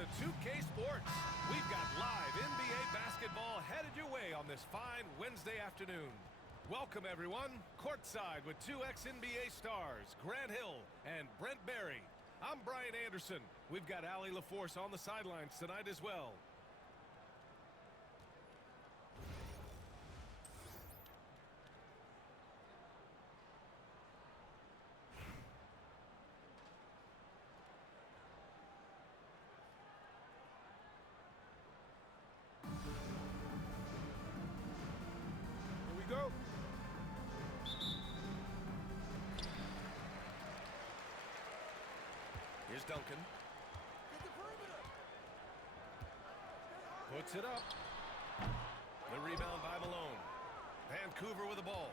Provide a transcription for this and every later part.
to 2K Sports. We've got live NBA basketball headed your way on this fine Wednesday afternoon. Welcome, everyone. Courtside with two ex-NBA stars, Grant Hill and Brent Barry. I'm Brian Anderson. We've got Allie LaForce on the sidelines tonight as well. Go. Here's Duncan. Puts it up. The rebound by Malone. Vancouver with the ball.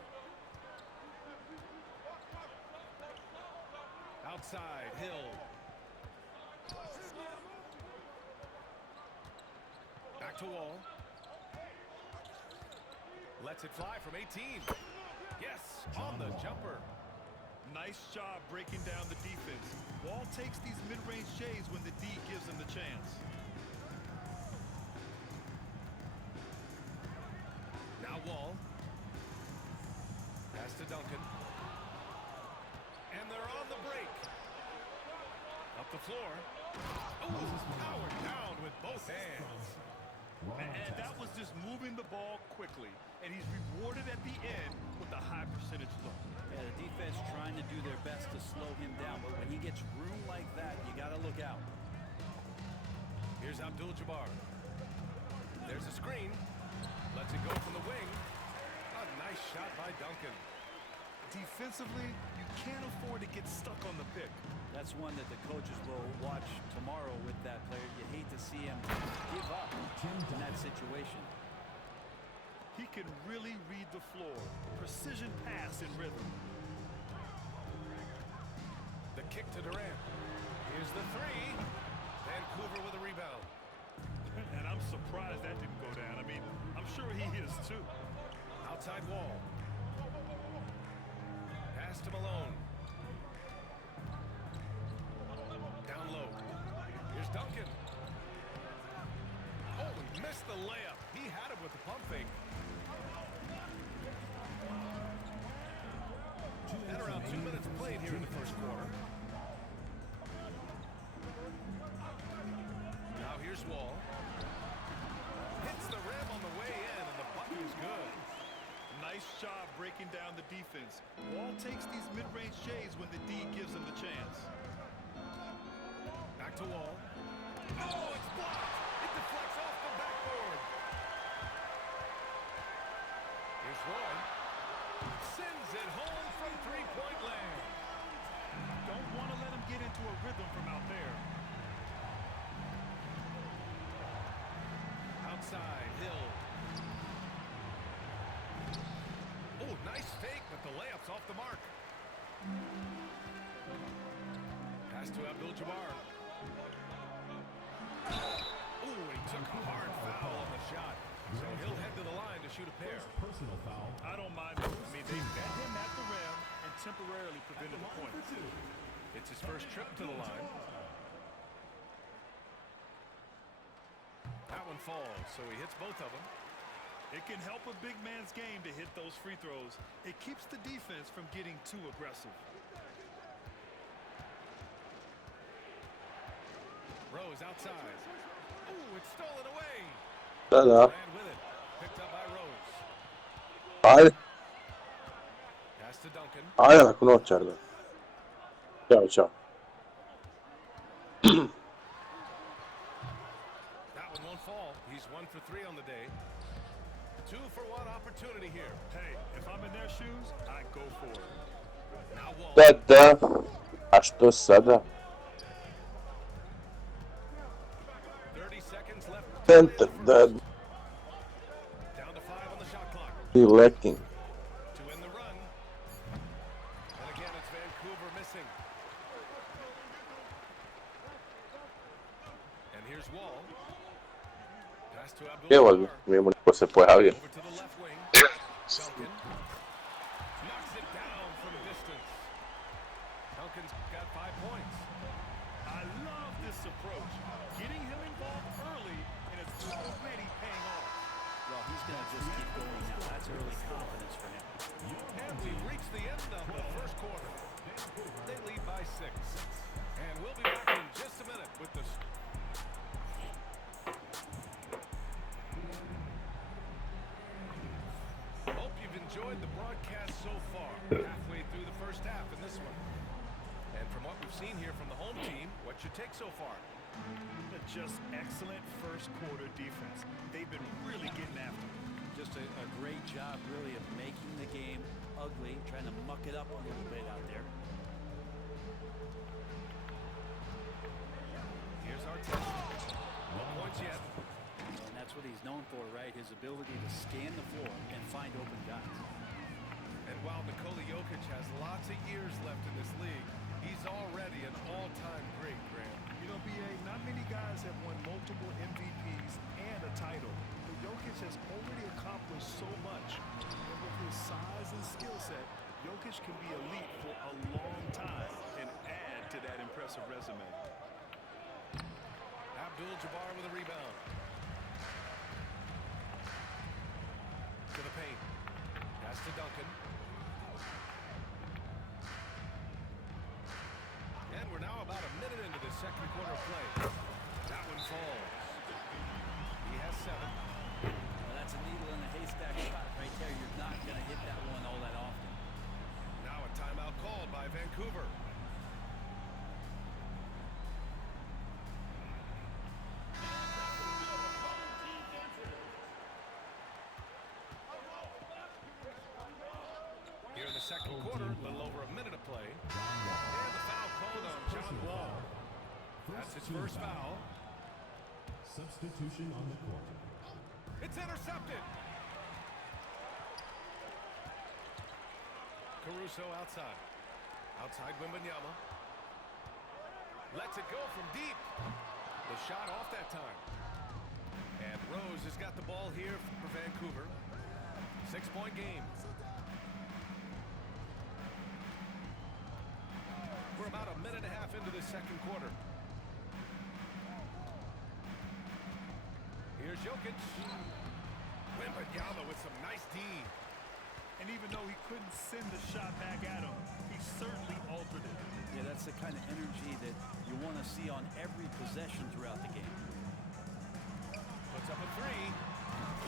Outside, Hill. Back to Wall. Lets it fly from 18. Yes, on the jumper. Nice job breaking down the defense. Wall takes these mid-range shays when the D gives him the chance. Now Wall. Pass to Duncan. And they're on the break. Up the floor. Oh, powered down with both hands. And that was just moving the ball quickly. And he's rewarded at the end with a high percentage look. Yeah, the defense trying to do their best to slow him down, but when he gets room like that, you got to look out. Here's Abdul-Jabbar. There's a screen. Lets it go from the wing. A nice shot by Duncan. Defensively, you can't afford to get stuck on the pick. That's one that the coaches will watch tomorrow with that player. You hate to see him give up in that situation. He can really read the floor. Precision pass in rhythm. The kick to Durant. Here's the three. Vancouver with a rebound. And I'm surprised that didn't go down. I mean, I'm sure he is too. Outside Wall. Pass to Malone. Down low. Here's Duncan. Oh, he missed the layup. He had it with the pump fake. And around 2 minutes played here in the first quarter. Now here's Wall. Hits the rim on the way in, and the bucket is good. Nice job breaking down the defense. Wall takes these mid-range shays when the D gives him the chance. Back to Wall. Oh, it's blocked. It deflects off the backboard. Here's Roy. Sends it home from three-point land. Don't want to let him get into a rhythm from out there. Outside, Hill. Oh, nice fake, but the layup's off the mark. Pass to Abdul-Jabbar. Oh, he took a hard foul on the shot. So he'll head to the line to shoot a pair. Personal foul. I don't mind it. I mean, they met him at the rim and temporarily prevented the point. It's his first trip to the line. That one falls, so he hits both of them. It can help a big man's game to hit those free throws. It keeps the defense from getting too aggressive. Rose outside. Oh, it's stolen away. Da. Ran with it. Picked up by Rose. Ajde, Pass to Duncan. ajde nakon noćarda. Ćao, ćao. That one won't fall. He's 1 for 3 on the day. 2 for 1 opportunity here. Hey, if I'm in their shoes, I go for it. Now Wall. Da. A što sada? 30 seconds left. Centar, da. Down to 5 on the shot clock. Be lacking. To win the run. And again, it's Vancouver missing. And here's Wall. Pass to Evo, Abdul-Jabbar. vidimo neko se pojavio. Over to the left wing. Duncan. Knocks it down from distance. Duncan's got 5 points. I I love this approach. Getting him involved early, and it's already paying off. Well, he's going to just keep going now. That's early confidence for him. And we've reached the end of the first quarter. They lead by 6. And we'll be back in just a minute with the... Hope you've enjoyed the broadcast so far. Halfway through the first half in this one. And from what we've seen here from the home team, what's your take so far? Just excellent first quarter defense. They've been really getting after it. Just a great job, really, of making the game ugly, trying to muck it up a little bit out there. Here's our test. No points yet. And that's what he's known for, right? His ability to scan the floor and find open guys. And while Nikola Jokic has lots of years left in this league, he's already an all-time great, Graham. You know, BA, not many guys have won multiple MVPs and a title. But Jokic has already accomplished so much. And with his size and skill set, Jokic can be elite for a long time and add to that impressive resume. Abdul-Jabbar with a rebound. To the paint. Pass to Duncan. And we're now about a minute into the second quarter of play. That one falls. He has 7. Well, that's a needle in a haystack shot right there. You're not going to hit that one all that often. Now a timeout called by Vancouver. Here in the second quarter, a little over a minute of play. And the foul called on John Wall. That's his first foul. Substitution on the court. It's intercepted. Caruso outside. Outside Wembanyama. Lets it go from deep. The shot off that time. And Rose has got the ball here for Vancouver. 6-point game. We're about a minute and a half into the second quarter. Here's Jokic. Wembanyama with some nice D. And even though he couldn't send the shot back at him, he certainly altered it. Yeah, that's the kind of energy that you want to see on every possession throughout the game. Puts up a 3.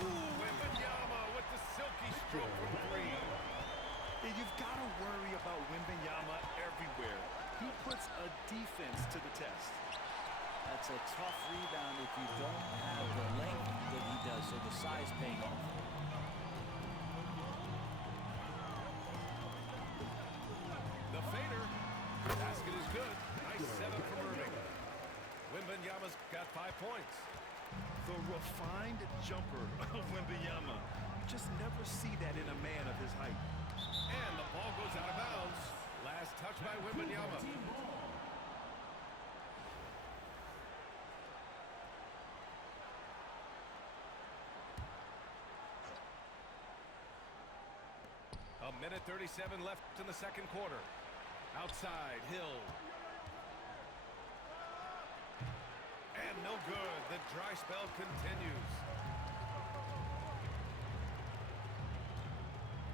Ooh, Wembanyama with the silky stroke from 3. And you've got to worry about Wembanyama everywhere. He puts a defense to the test. That's a tough rebound if you don't have the length that he does, so the size paying off. The fader. Basket is good. Nice 7 from Irving. Wembanyama's got 5 points. The refined jumper of Wembanyama. You just never see that in a man of his height. And the ball goes out of bounds. Last touch by Wembanyama. A minute 37 left in the second quarter. Outside, Hill. And no good. The dry spell continues.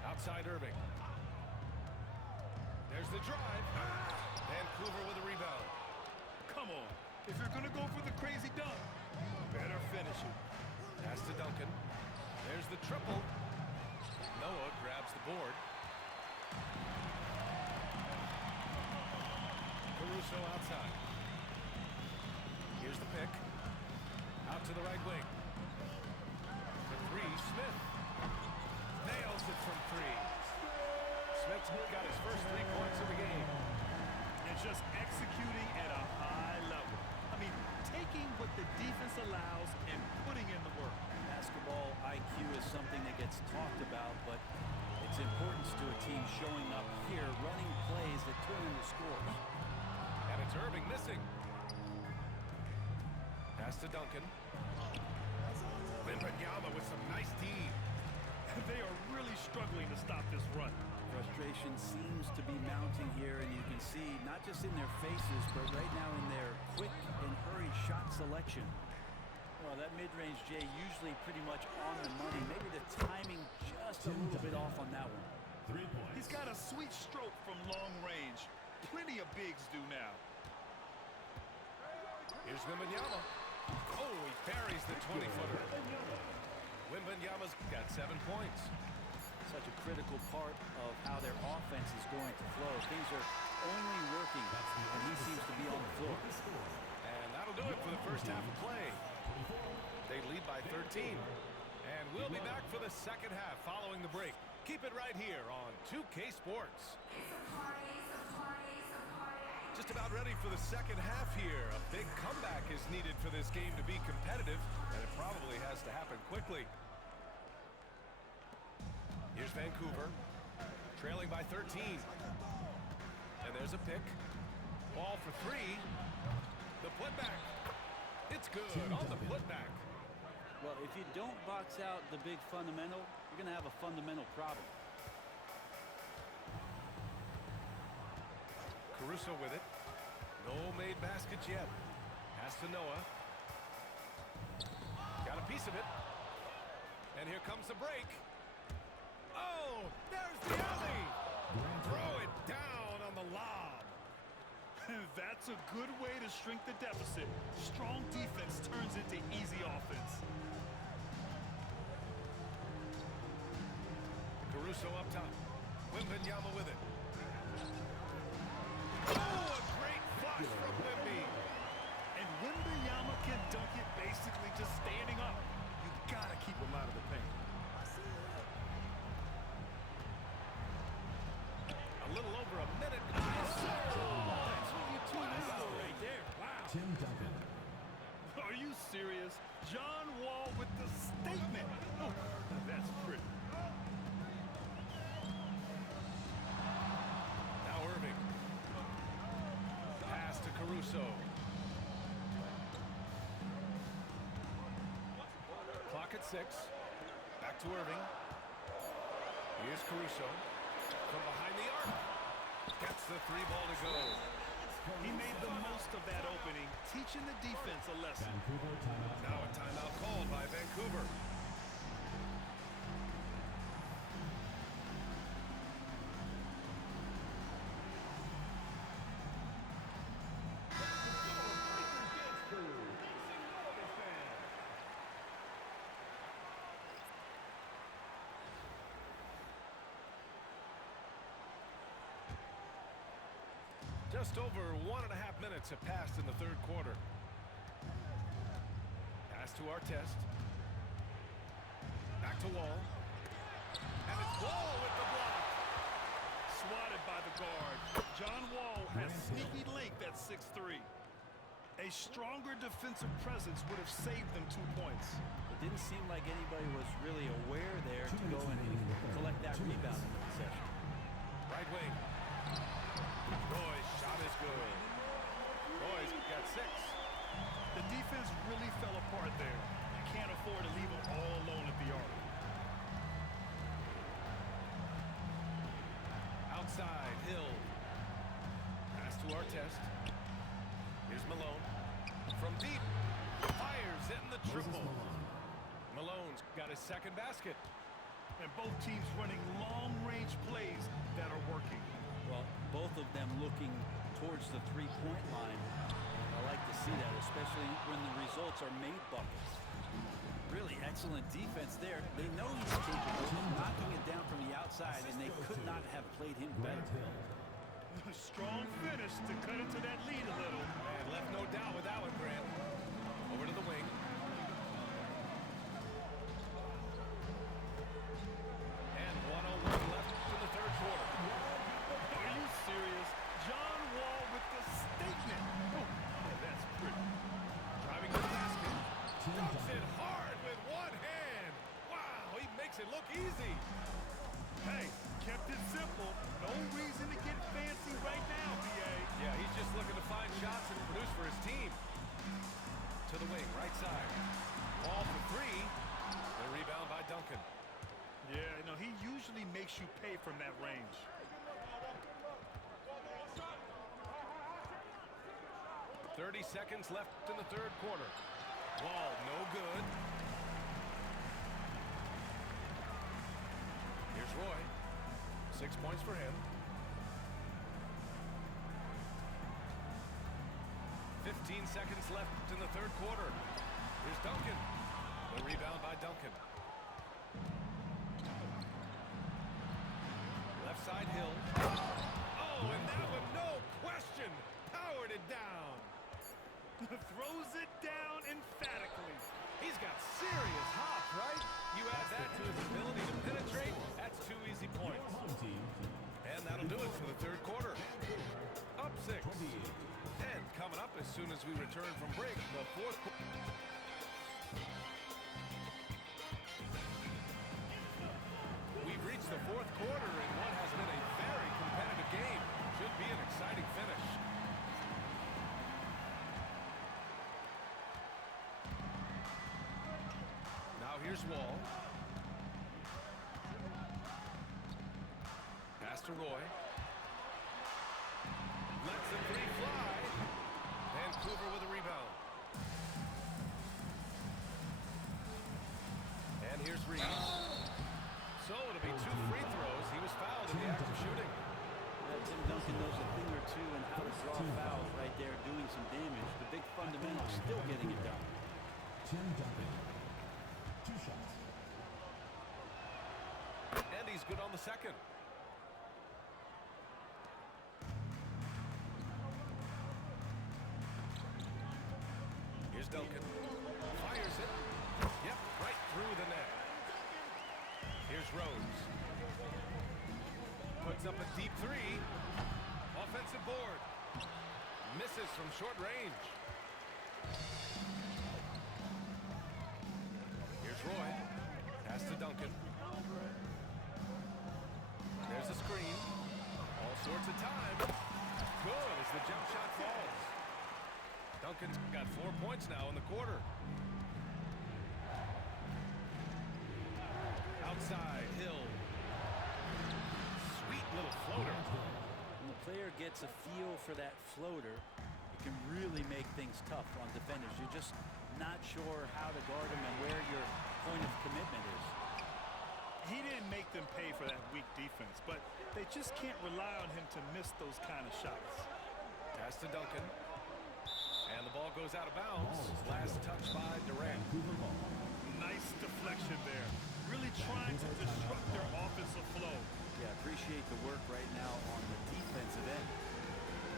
Outside Irving. There's the drive. Vancouver with a rebound. Come on. If you're going to go for the crazy dunk, you better finish it. Pass to Duncan. There's the triple. Noah grabs the board. Caruso outside. Here's the pick. Out to the right wing. For 3, Smith. Nails it from 3. Smith's got his first 3 points of the game. And just executing at a high level. I mean, taking what the defense allows and putting in the work. Basketball IQ is something that gets talked about, but its importance to a team showing up here, running plays that turn into scores. And it's Irving missing. Pass to Duncan. Wembanyama with some nice D. They are really struggling to stop this run. Frustration seems to be mounting here, and you can see not just in their faces, but right now in their quick and hurried shot selection. Well, that mid-range, Jay, usually pretty much on the money. Maybe the timing just a little bit off on that one. 3 points. He's got a sweet stroke from long range. Plenty of bigs do now. Here's Wembanyama. Oh, he buries the 20-footer. Wembanyama's got 7 points. Such a critical part of how their offense is going to flow. Things are only working, and he seems to be on the floor. And that'll do it for the first half of play. They lead by 13. And we'll be back for the second half following the break. Keep it right here on 2K Sports. Just about ready for the second half here. A big comeback is needed for this game to be competitive, and it probably has to happen quickly. Here's Vancouver, trailing by 13. And there's a pick. Ball for 3. The putback. It's good on the putback. Well, if you don't box out the big fundamental, you're going to have a fundamental problem. Caruso with it. No made baskets yet. Pass to Noah. Got a piece of it. And here comes the break. Oh, there's the alley. Throw it down on the lob. That's a good way to shrink the deficit. Strong defense turns into easy offense. Caruso up top. Wembanyama with it. Oh, a great flush from Wemby. And Wembanyama can dunk it basically just standing up. You gotta keep him out of the paint. A little over a minute. That's what you tune in for right there. Wow. Tim Duncan. Are you serious? John Wall with the statement. Oh, that's pretty. Now Irving. Pass to Caruso. Clock at 6. Back to Irving. Here's Caruso. From behind the arc. Gets the 3 ball to go. He made the most of that opening, teaching the defense a lesson. Vancouver timeout. Now a timeout called by Vancouver. Just over 1.5 minutes have passed in the third quarter. Pass to Artest. Back to Wall. And it's Wall with the block. Swatted by the guard. John Wall has sneaky length at 6'3". A stronger defensive presence would have saved them 2 points. It didn't seem like anybody was really aware there to go and collect that rebound in the possession. Right wing. Roy's shot is good. Roy's got 6. The defense really fell apart there. You can't afford to leave them all alone at the arc. Outside, Hill. Pass to Artest. Here's Malone. From deep. Fires in the triple. Malone's got his second basket. And both teams running long-range plays that are working. Well, both of them looking towards the three-point line. I like to see that, especially when the results are made buckets. Really excellent defense there. They know he's capable of knocking it down from the outside, and they could not have played him better. Strong finish to cut into that lead a little. And left no doubt with that one, Grant. Over to the wing. And 1:01 left in the third quarter. Are you serious? John Wall with the statement. Oh, that's pretty. Driving to the basket. Dunks it hard with one hand. Wow, he makes it look easy. Hey, kept it simple. No reason to get fancy right now, BA. Yeah, he's just looking to find shots and produce for his team. To the wing, right side. Ball for 3. The rebound by Duncan. Yeah, no, he usually makes you pay away from that range. .30 seconds left in the third quarter. Wall, no good. Here's Roy. 6 points for him. 15 seconds left in the third quarter. Here's Duncan. The rebound by Duncan. Left side, Hill. Oh, and that one, no question, powered it down. Throws it down emphatically. He's got serious hops, right? You add that to his ability to penetrate, that's 2 easy points. And that'll do it for the third quarter. Up 6. And coming up as soon as we return from break, the fourth quarter. We've reached the fourth quarter in what has been a very competitive game. Should be an exciting finish. Now here's Wall. Pass to Roy. Lets the three fly. Vancouver with a rebound. And here's Reed. So it'll be 2 free throws. He was fouled in the act of shooting. Tim Duncan knows a thing or two and how to draw fouls right there, doing some damage. The big fundamental, still getting it done. Tim Duncan. 2 shots. And he's good on the second. Here's Duncan. Fires it. Yep, right through the net. Here's Rose. Puts up a deep 3. Offensive board. Misses from short range. Here's Roy. Pass to Duncan. There's a screen. All sorts of time. Good as the jump shot falls. Duncan's got 4 points now in the quarter. Outside, Hill. Sweet little floater. When the player gets a feel for that floater, it can really make things tough on defenders. You're just not sure how to guard him and where your point of commitment is. He didn't make them pay for that weak defense, but they just can't rely on him to miss those kind of shots. Pass to Duncan. And the ball goes out of bounds. Last touch by Durant. Nice deflection there. Really trying to disrupt their offensive flow. Yeah, appreciate the work right now on the defensive end.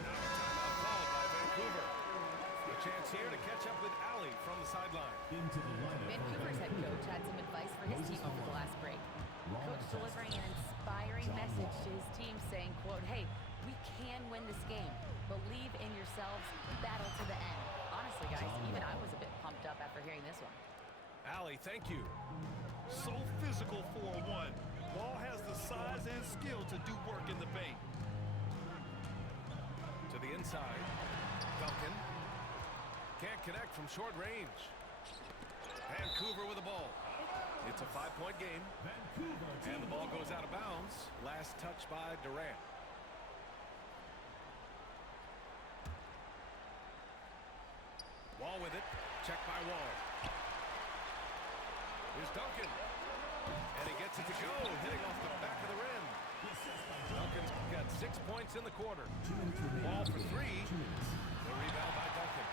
Now a timeout called by Vancouver. A chance here to catch up with Allie from the sideline. Into the lineup. Vancouver's head coach had some advice for his team over the last break. Coach delivering an inspiring message to his team saying, quote, "Hey, we can win this game. Believe in yourselves. Battle to the end." Honestly, guys, even I was a bit pumped up after hearing this one. Allie, thank you. So physical for a 1. Ball has the size and skill to do work in the paint. To the inside. Duncan. Can't connect from short range. Vancouver with the ball. It's a 5-point game. And the ball goes out of bounds. Last touch by Durant. Wall with it. Check by Wall. Here's Duncan. And he gets it to go, hitting off the back of the rim. Duncan's got 6 points in the quarter. Ball for 3. The rebound by Duncan.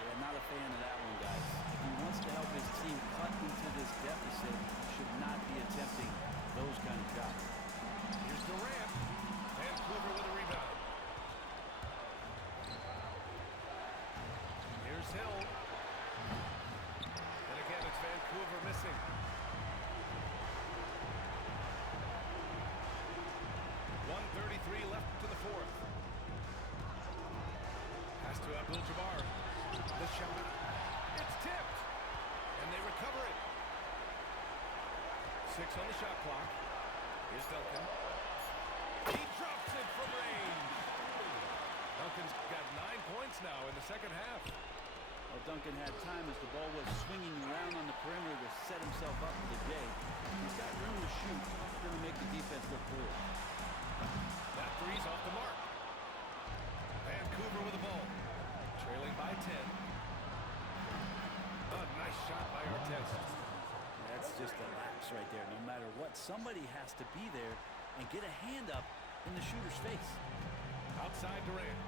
Yeah, not a fan of that one, guys. If he wants to help his team cut into this deficit, he should not be attempting those kind of shots. Here's Durant. Vancouver with a rebound. Here's Hill. And again, it's Vancouver missing. 1:33 left in the fourth. Pass to Abdul-Jabbar. The shot. It's tipped. And they recover it. 6 on the shot clock. Here's Duncan. He drops it from range. Duncan's got 9 points now in the second half. Well, Duncan had time as the ball was swinging around on the perimeter to set himself up for the day. He's got room to shoot. He's going to make the defense defense look through. That three's off the mark. Vancouver with the ball. Trailing by 10. A nice shot by Artest. That's just a lapse right there. No matter what, somebody has to be there and get a hand up in the shooter's face. Outside Durant.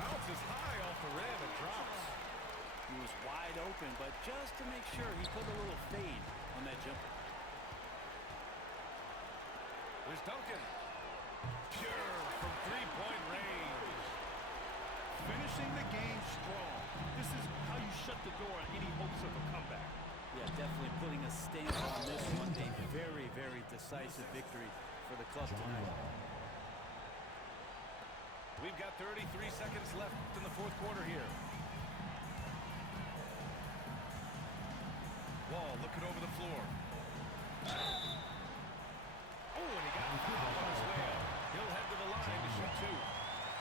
Bounces high off the rim and drops. He was wide open, but just to make sure, he put a little fade on that jumper. There's Duncan. Pure from three-point range. Finishing the game strong. This is how you shut the door on any hopes of a comeback. Yeah, definitely putting a stamp on this one. A very, very decisive victory for the club tonight. We've got 33 seconds left in the fourth quarter here. Wall looking over the floor. Oh, and he got fouled on his way up. He'll head to the line to shoot two.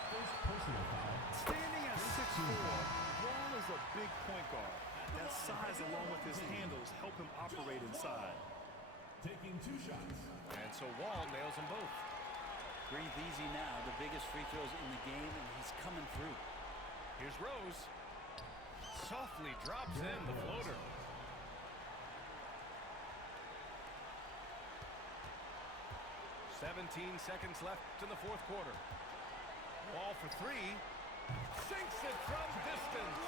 First personal foul. Standing at 6'4", Wall is a big point guard. That size along with his handles help him operate inside. Taking 2 shots. And so Wall nails them both. Breathe easy now. The biggest free throws in the game, and he's coming through. Here's Rose. Softly drops in the floater. "17 seconds left in the fourth quarter. Wall for three. Sinks it from distance.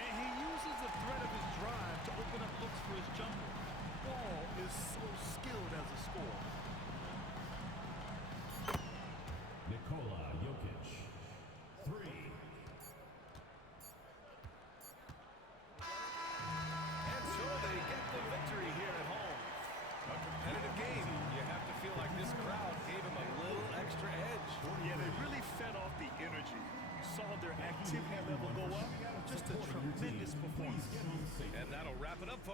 And he uses the threat of his drive to open up looks for his jumper. Wall is so skilled as a scorer. Nikola Jokic. 3. And so they get the victory here at home. A competitive game. You have to feel like this crowd gave him a little extra edge. Yeah, they really fed off the energy. You saw their activity level go up. Just a tremendous performance. And that'll wrap it up, folks.